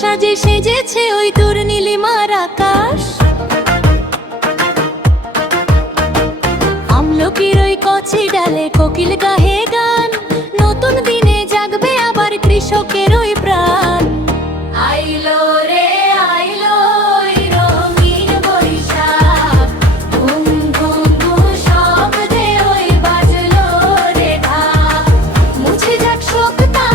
সাজে সেজেছে ওই দূর নীলিমার আকাশ। আমলকির ওই কচি ডালে কোকিল গাহে গান, নতুন দিনে জাগবে আবার কৃষকের ওই প্রাণ। আইলো রে আইলো ওই রঙিন বৈশাখ, ঘুম ঘুম ঘুম শব্দে ওই বাজলো রে ঢাক। মুছে যাক শোকটা,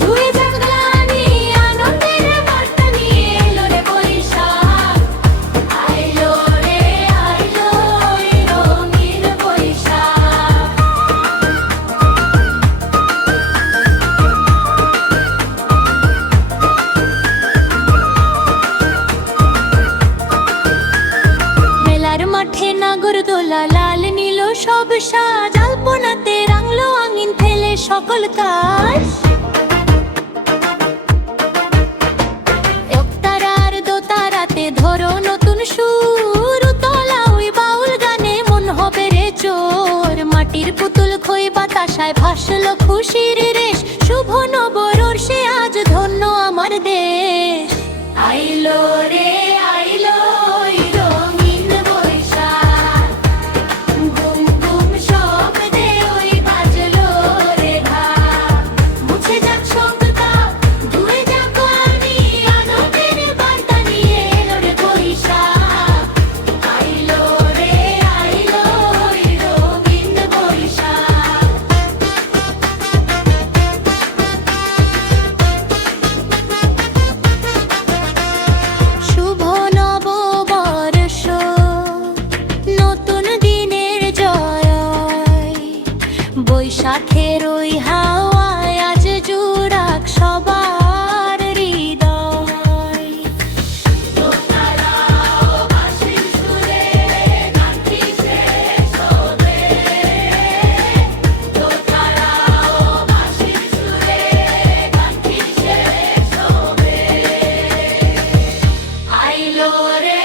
ধুয়ে যাক গ্লানি, আনন্দের বার্তা নিয়ে এলো রে বৈশাখ। আইলো রে আইলো ওই রঙিন বৈশাখ। মেলার মাঠে নাগরদোলা লাল নীল সব সাজ, আলপনাতে রাঙলো আঙিন ফেলে সকল কাজ। একতারার দোতারাতে ধরো নতুন সুর, তোলা ওই বাউল গানে মন হবে রে চোর। মাটির পুতুল খই বাতাসায় ভাসলো খুশির রেশ, শুভ নববর্ষে আজ ধন্য আমার দেশ। আইলো রে আইলো ওই রঙিন বৈশাখ, ঘুম ঘুম শব্দে ওই বাজলো রে ঢাক। মুছে যাক শোকটা, ধুয়ে যাক গ্লানি, আনন্দের বার্তা নিয়ে এলো রে বৈশাখ। আইলো রে আইলো ওই রঙিন বৈশাখ। শুভ নববর্ষ, নতুন দিনের জয়, বৈশাখের ওই হাওয়ায় আজ জুড়াক সবার হৃদয়। দোতারাও বাঁশির সুরে গানটি শেষ হবে, দোতারাও বাঁশির সুরে গানটি শেষ হবে। আইলো রে